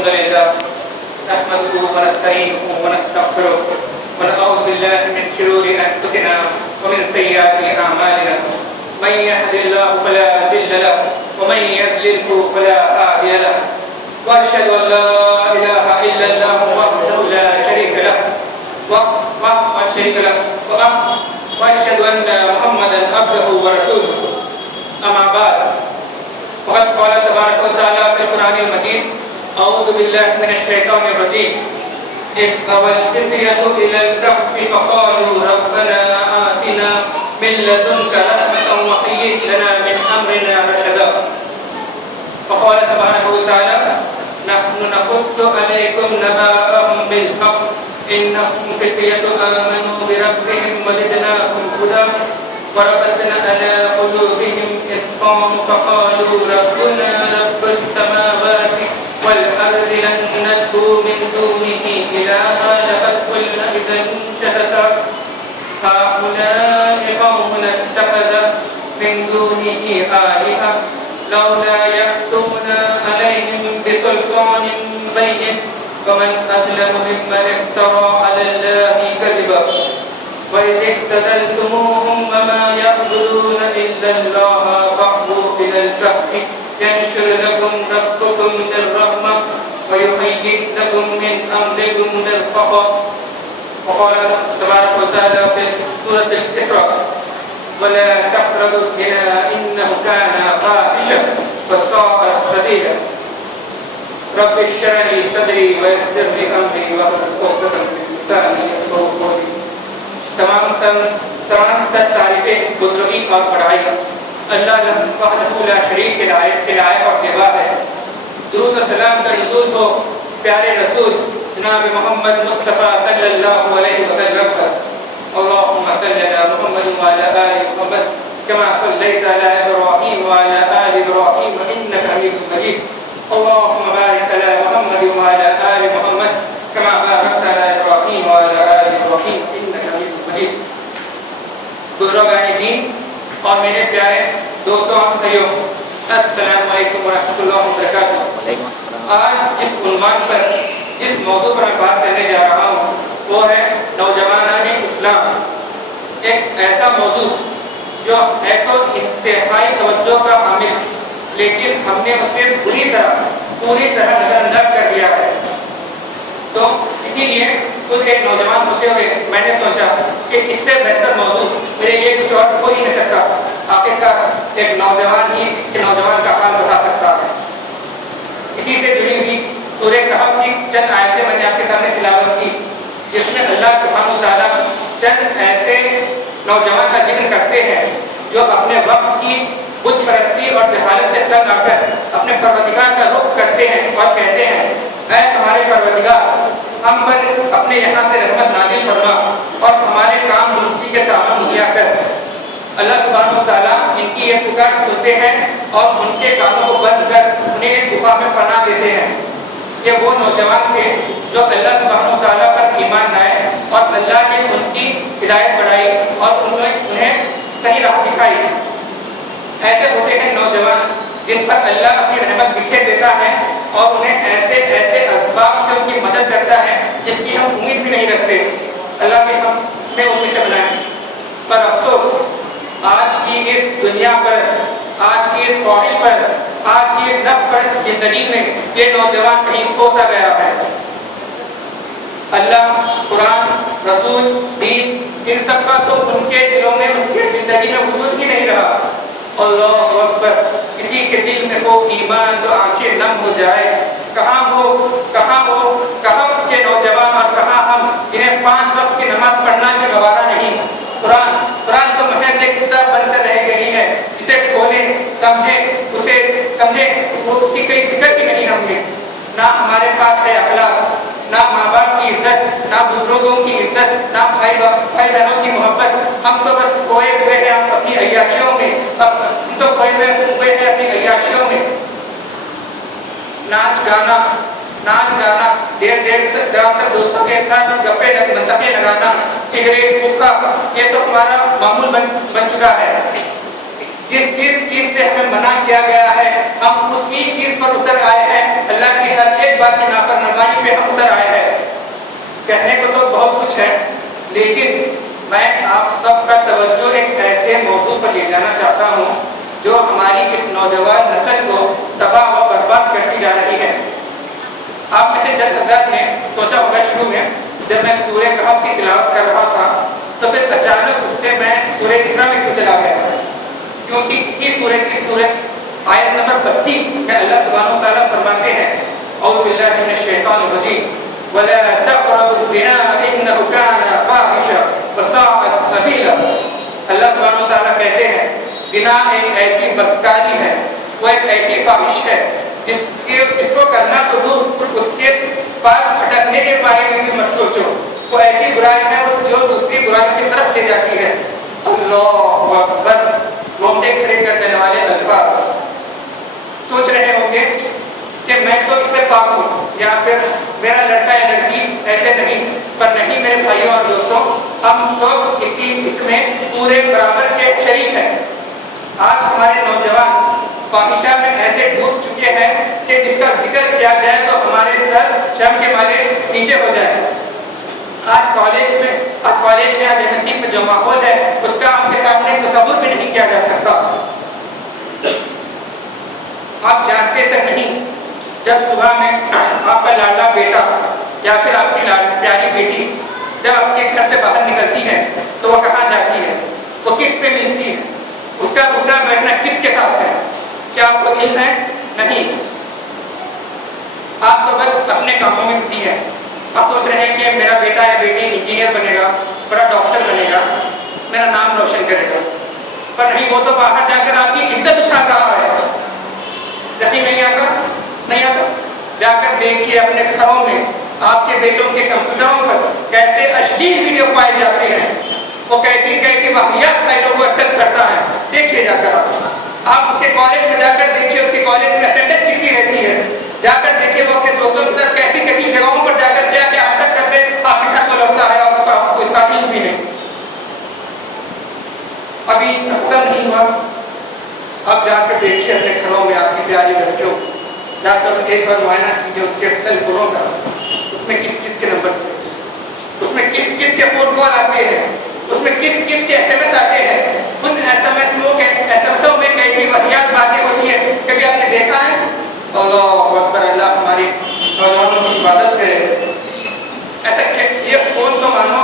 الحمد لله نحمده ونستعينه ونستغفره ونعوذ بالله من شرور أنفسنا ومن سيئات أعمالنا من يهد الله فلا مضل له ومن يضلل فلا هادي له وأشهد أن لا إله إلا الله وحده لا شريك له وأشهد أن محمدا عبده ورسوله أما بعد فقد قال تبارك وتعالى في القرآن المجيد أعوذ بالله من الشيطان الرجيم إذ أوى الفتية إلى الكهف فقالوا ربنا آتنا من لدنك رحمة وهيئ لنا من أمرنا رشدا فقال تبارك وتعالى نحن نقص عليكم نبأهم بالحق إنهم فتية آمنوا بربهم وزدناهم هدى وربطنا على قلوبهم إذ قاموا فقالوا ربنا رب السماوات والأرض لن ندعو من دونه إلها لقد قلنا إذا شتتا هؤلاء قوم اتخذ من دونه آلهة لولا يأتون عليهم بسلطان بين ومن أظلم ممن افترى على الله كذبا وإذ اقتتلتموهم وما يعبدون إلا الله فاعبدوا إلى الكهف ينشر لكم ربكم من رحمة ويهيئ لكم من أمركم مرفقا وقال تبارك وتعالى في سورة الإسراء ولا تقربوا الزنا إنه كان فاحشة وساء سبيلا رب اشرح لي صدري ويسر لي أمري واحلل عقدة من لساني يفقهوا قولي تمام تعریفیں بزرگی اور بڑائی اللہ وحدہ لا شریک کے لائق اور سوا ہے. درود و سلام کا نزول ہو پیارے رسول جناب محمد مصطفیٰ صلی اللہ علیہ وسلم پر. اللهم صل على محمد وعلى آل محمد كما صليت على إبراهيم وعلى آل إبراهيم إنك حميد مجيد. اللهم بارك على محمد وعلى آل محمد كما باركت على إبراهيم وعلى آل إبراهيم إنك حميد مجيد. بزرگان دین اور میرے پیارے دوستوں ہم سیوں السلام علیکم ورحمۃ اللہ وبرکاتہ. آج جس عنوان پر جس موضوع پر میں بات کرنے جا رہا ہوں وہ ہے نوجوانان اسلام. ایک ایسا موضوع جو ہے تو انتہائی توجہ کا حامل لیکن ہم نے اسے پوری طرح نظر انداز کر دیا ہے. تو اسی لیے خود ایک نوجوان ہوتے ہوئے میں نے سوچا کہ اس سے بہتر موضوع میرے لیے کچھ اور ہو ہی نہیں سکتا. آخرکار ایک نوجوان ہی ایک نوجوان کا حال بتا سکتا ہے. اسی سے جڑی ہوئی سورہ کہف کی چند آیتیں میں نے آپ کے سامنے تلاوت کی جس میں اللہ سبحانہ وتعالیٰ چند ایسے نوجوان کا ذکر کرتے ہیں جو اپنے وقت کی بت پرستی اور جہالت سے تنگ آ کر اپنے پروردگار کا رخ کرتے ہیں اور کہتے ہیں اے ہمارے پروردگار ہم پر اپنے یہاں سے رحمت نازل فرما اور ہمارے کام درستی کے سامان مہیا کر. اللہ سبحانہ وتعالیٰ ان کی یہ پکار سنتے ہیں اور ان کے کاموں کو بند کر انہیں ایک غفا میں پناہ دیتے ہیں. یہ وہ نوجوان تھے جو اللہ سبحانہ وتعالیٰ پر ایمان لائے اور اللہ نے ان کی ہدایت بڑھائی اور انہیں صحیح راہ دکھائی. ایسے ہوتے ہیں نوجوان جن پر اللہ اپنی رحمت بکھیر دیتا ہے اور انہیں ایسے اسباب سے ان کی مدد کرتا ہے جس کی ہم امید بھی نہیں رکھتے. اللہ بھی ہمیں ان میں سے بنائیں. پر افسوس آج کی اس دنیا پر آج کی اس خواہش پر آج کی ایک نفس پر زندگی میں یہ نوجوان کہیں کھو سا گیا ہے. اللہ قرآن رسول دین ان سب کا تو ان کے دلوں میں ان کی زندگی میں وجود ہی نہیں رہا. اللہ اکبر. کسی کے دل میں ہو ایمان تو آنکھیں نم ہو جائے. کہاں ہو کہف کے نوجوان اور کہاں ہم جنہیں 5 وقت کی نماز پڑھنا بھی گوارا نہیں. قرآن تو محض ایک کتاب بن کر رہ گئی ہے جسے کھولیں سمجھیں اس کی کوئی فکر بھی نہیں ہم نے. نہ ہمارے پاس ہے اخلاق نہ ماں باپ کی عزت نہ بزرگوں کی عزت نہ بھائی بہنوں کی محبت. ہم تو بس کھوئے ہوئے ہیں اپنی عیاشیوں میں. ناچ گانا دیر تک دوستوں کے ساتھ گپے منطقے لگانا سگریٹ حقہ یہ تو ہمارا معمول بن چکا ہے. جس چیز سے ہمیں منع کیا گیا ہے ہم اسی چیز پر اتر آئے ہیں. اللہ کی ہر ایک بات کی پہ ہم اتر آئے ہیں. کہنے کو تو بہت کچھ ہے، لیکن میں آپ سب کا توجہ ایک ایسے موضوع پر لے جانا چاہتا ہوں جو ہماری اس نوجوان نسل کو تباہ و برباد کرتی جا رہی ہے. آپ میں سے چند حضرات نے سوچا ہوگا شروع میں جب میں سورہ کہف کی تلاوت کر رہا تھا تو پھر اچانک اس سے میں سورہ اسراء میں کیوں چلا گیا تھا، کیونکہ اسی سورہ کی سورۃ آیت نمبر 32 میں اللہ سبحانہ و تعالیٰ فرماتے ہیں اعوذ باللہ من الشیطان الرجیم وَلَا تَقْرَبُوا الزِّنَا إِنَّهُ كَانَ فَاحِشًا وَسَاءَ سَبِيلًا. اللہ سبحانہ و تعالیٰ کہتے ہیں زنا ایک ایسی بدکاری ہے، وہ ایک ایسی فاحش ہے جس کو کرنا تو دور، اس کے پاس بھٹکنے کے بارے میں بھی مت سوچو. وہ ایسی برائی ہے وہ جو دوسری برائیوں کی طرف لے جاتی ہے. اللہ اکبر، رومٹے کھڑے کر دینے والے الفاظ. سوچ رہے ہوں گے کہ میں تو اس سے پاک ہوں یا پھر میرا لڑکا یا لڑکی ایسے نہیں، پر نہیں میرے بھائیوں اور دوستوں، ہم سب اس میں پورے برابر کے شریک ہیں. آج ہمارے نوجوان فاحشہ میں ایسے ڈوب چکے ہیں کہ جس کا ذکر کیا جائے تو ہمارے سر شرم کے مارے نیچے ہو جائے. آج کالج میں آج MSc میں جو ماحول ہے اس کا آپ کے سامنے تصور بھی نہیں کیا جا سکتا. آپ جانتے تک نہیں، جب صبح میں آپ کا لاڈلا بیٹا یا پھر آپ کی پیاری بیٹی جب آپ کے گھر سے باہر نکلتی ہے تو وہ کہاں جاتی ہے، وہ کس سے ملتی ہے، اس کا اٹھنا بیٹھنا کس کے ساتھ ہے، کیا آپ کو علم ہے؟ نہیں. آپ تو بس اپنے کاموں میں بزی ہیں. آپ سوچ رہے ہیں کہ میرا بیٹا یا بیٹی انجینئر بنے گا، بڑا ڈاکٹر بنے گا، میرا نام روشن کرے گا، پر نہیں، وہ تو باہر جا کر آپ کی عزت اچھال رہا ہے. یقین نہیں آتا؟ جا کر دیکھیے اپنے گھروں میں آپ کے بیٹوں کے کمپیوٹروں پر کیسے اشلیل ویڈیو پائے جاتے ہیں، وہ کیسی واقعات سائٹوں کو ایکسس کرتا ہے. دیکھیے جا کر آپ اس کے کالج میں جا کر دیکھیے اس کے کالج میں اٹینڈنس کتنی رہتی ہے. جا کر دیکھیے وہ اپنے دوستوں کے ساتھ کیسی جگہوں پر جا کر کیا حرکت کرتے آپ کے گھر کو لگتا ہے اور آپ کو اس کا علم بھی نہیں. ابھی ختم نہیں ہوا. اب جا کر دیکھیے اپنے گھروں میں آپ کی پیاری بچوں، جا کر ایک بار معائنہ کیجیے اس کے سیل فونوں کا، اس میں کس کے نمبر سے، اس میں کس کے فون کال آتے ہیں، اس میں کس کے SMS آتے ہیں. ان SMS میں کیسی واقعات باتیں ہوتی ہیں. کبھی آپ نے دیکھا ہے؟ اللہ اکبر، اللہ ہماری نوجوانوں کی عبادت کرے. ایسا یہ فون تو مانو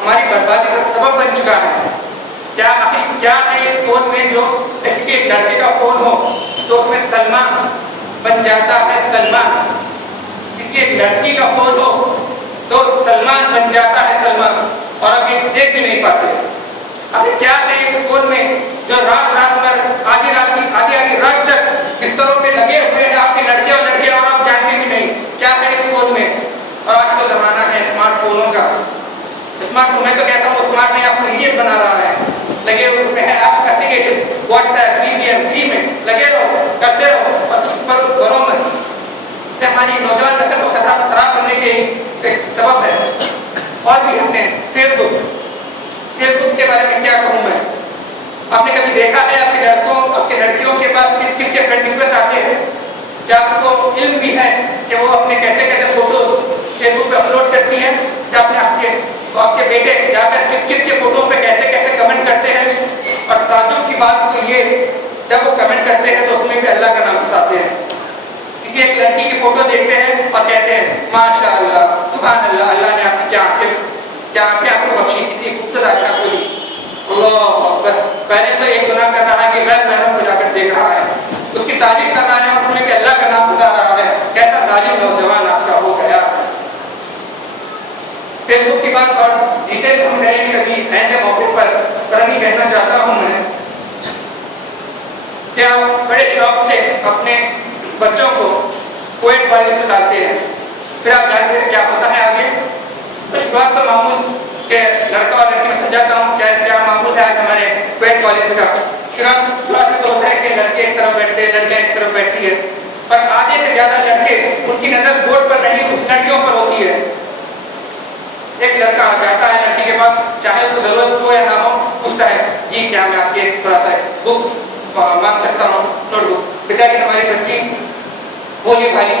ہماری بربادی کا سبب بن چکا ہے. کیا ہے اس فون میں جو کسی ایک لڑکے کا فون ہو تو اس میں سلمان بن جاتا ہے سلمان، کسی ایک لڑکی کا فون ہو تو سلمان بن جاتا ہے سلمان، اور اب یہ دیکھ بھی نہیں پاتے. ابھی کیا ہے اس فون میں جو رات بھر آدھی رات تک بستروں پہ لگے ہوئے ہیں آپ کے لڑکے اور آپ جانتے بھی نہیں کیا ہے اس فون میں. اور آج تو زمانہ ہے اسمارٹ فونوں کا. اسمارٹ فون میں تو کہتا ہوں اسمارٹ نہیں، آپ کو ایڈیٹ بنا رہا ہے. لگے ہوئے اس میں ہے آپ application, what's app, BBM free میں لگے رہو، کرتے رہو اور کچھ پر بنو مت. ہماری نوجوان نسل کو خراب کرنے کے ایک سبب ہے. اور بھی ہم نے فیس بک کے بارے میں کیا کہوں میں. آپ نے کبھی دیکھا ہے آپ کے لڑکوں آپ کے لڑکیوں کے پاس کس کے فرینڈ ریکویسٹ آتے ہیں؟ کیا آپ کو علم بھی ہے کہ وہ اپنے کیسے فوٹوز فیس بک پہ اپلوڈ کرتی ہیں؟ کیا آپ کے بیٹے جا کر کس کے فوٹو پہ کیسے کمنٹ کرتے ہیں؟ اور تعجب کی بات تو یہ، جب وہ کمنٹ کرتے ہیں تو اس میں بھی اللہ کا نام گھساتے ہیں. کسی ایک لڑکی کی فوٹو دیکھتے ہیں اور کہتے ہیں ماشاء اللہ، سبحان اللہ، اللہ نے آپ کی کیا آنکھیں آپ کو بخشی، کتنی خوبصورت آنکھیں آپ کو دی. اللہ اکبر. پہلے تو ایک گناہ کر رہا ہے کہ غیر محرم کو جا کر دیکھ رہا ہے، اس کی تعریف کر رہا ہے اور اس میں کہ اللہ کا نام گزار رہا ہے. کیسا ظالم نوجوان آپ کا ہو گیا. فیس بک کی بات اور ڈیٹیل ہم کریں گے کبھی ایسے موقع پر نہیں کہنا چاہتا ہوں میں کہ آپ بڑے شوق سے اپنے بچوں کو کویت کالج میں ڈالتے ہیں، پھر آپ جانتے ہیں کیا ہوتا ہے آگے. کچھ بات تو معمول کہ لڑکا اور لڑکی میں سمجھاتا ہوں کیا معمول ہے آج ہمارے کویت کالج کا. شروعات میں تو ہوتا ہے کہ لڑکے ایک طرف بیٹھتے ہیں، لڑکیاں ایک طرف بیٹھتی ہے، پر آدھے سے زیادہ لڑکے ان کی نظر بورڈ پر نہیں اس لڑکیوں پر ہوتی ہے. ایک لڑکا آ جاتا ہے لڑکی کے پاس، چاہے اس کو ضرورت ہو یا نہ ہو، پوچھتا ہے جی کیا میں آپ کے تھوڑا سا بک مانگ سکتا ہوں، نوٹ بک. بیچاری ہماری بچی بولی بھالی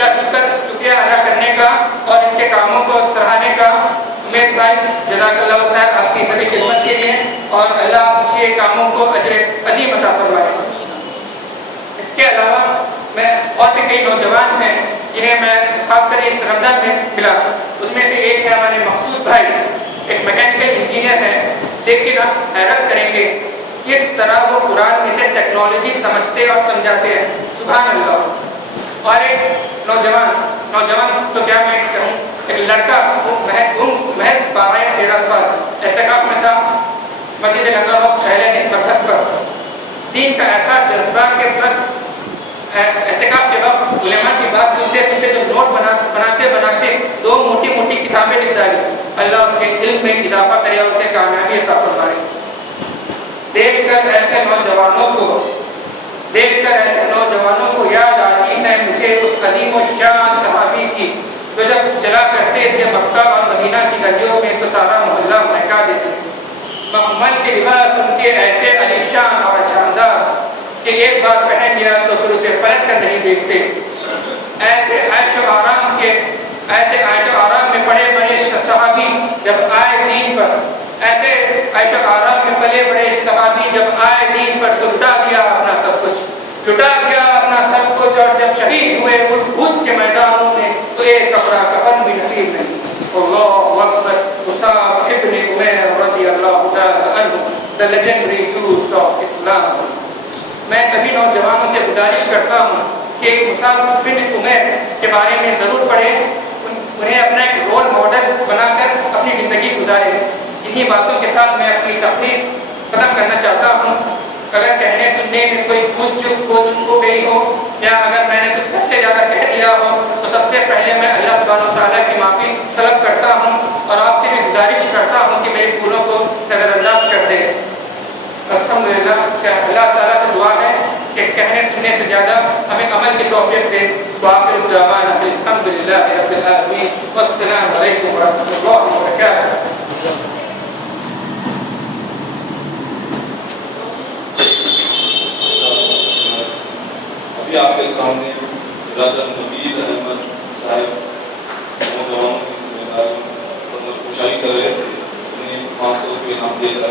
ان کا شکریہ ادا کرنے کا اور ان کے کاموں کو سراہنے کا۔ امید بھائی جزاک اللہ خیر آپ کی سبھی خدمت کے لیے، اور اللہ آپ کے کاموں کو اجر عظیم عطا فرمائے۔ اس کے علاوہ میں اور بھی کئی نوجوان ہیں جنہیں میں خاص کر اس رمضان میں ملا، اس میں سے ایک ہے ہمارے مقصود بھائی، ایک میکینیکل انجینئر ہیں، لیکن آپ حیرت کریں گے کس طرح وہ قرآن میں سے ٹیکنالوجی سمجھتے اور سمجھاتے ہیں، سبحان اللہ۔ اور ایک نوجوان تو کیا میں کہوں، ایک لڑکا محض 12 یا 13 سال اعتکاف میں تھا مسجد نگر اہل اس مرکز پر۔ دین کا ایسا جذبہ کہ بس اعتکاف کے وقت علماء کی بات سنتے سنتے جو نوٹ بناتے 2 موٹی موٹی کتابیں لکھ ڈالی۔ اللہ اس کے علم میں اضافہ کرے اور اسے کامیابی عطا فرمائے۔ دیکھ کر ایسے نوجوانوں کو یاد آتی ہے مجھے اس عظیم و شان صحابی کی، جو جب چلا کرتے تھے مکہ اور مدینہ کی گلیوں میں تو سارا محلہ مہکا دیتے تھے۔ مخمل کے لباس ان کے ایسے علیشان اور شاندار کہ ایک بار پہن لیا تو پھر اسے پلٹ کر نہیں دیکھتے۔ ایسے عیش و آرام میں پڑے بڑے صحابی جب آئے دین پر، ایسے عیش و آرام میں پلے بڑے صحابی جب آئے دین پر تو لٹا دیا اپنا سب کچھ، اور جب شہید ہوئے احد کے میدانوں میں تو ایک کپڑا کفن بھی نصیب نہیں۔ اللہ اکبر۔ مصعب ابن عمیر رضی اللہ تعالی عنہ، the legendary youth of Islam۔ میں سبھی نوجوانوں سے گزارش کرتا ہوں کہ مصعب بن عمیر کے بارے میں ضرور پڑھیں، انہیں اپنا ایک رول ماڈل بنا کر اپنی زندگی گزارے۔ انہی باتوں کے ساتھ میں اپنی تقریر ختم کرنا چاہتا ہوں۔ اگر کہنے سننے میں کوئی بھول چوک ہو گئی ہو یا اگر میں نے کچھ حد سے زیادہ کہہ دیا ہو تو سب سے پہلے میں اللہ سبحانہ و تعالیٰ کی معافی طلب کرتا ہوں اور آپ سے بھی گزارش کرتا ہوں کہ میری بھولوں کو نظر انداز کر دیں۔ الحمدللہ کہ اللہ تعالیٰ سے دعا ہے کہ کہنے سننے سے زیادہ ہمیں عمل کی توفیق دے۔ وآخر دعوانا الحمدللہ رب العالمین والسلام علیکم ورحمۃ اللہ وبرکاتہ۔ ابھی آپ کے سامنے راجہ نبیل احمد صاحب نوجوانوں کی ذمہ داری پر کشائی کر رہے تھے، انہیں 500 روپے انعام دے رہا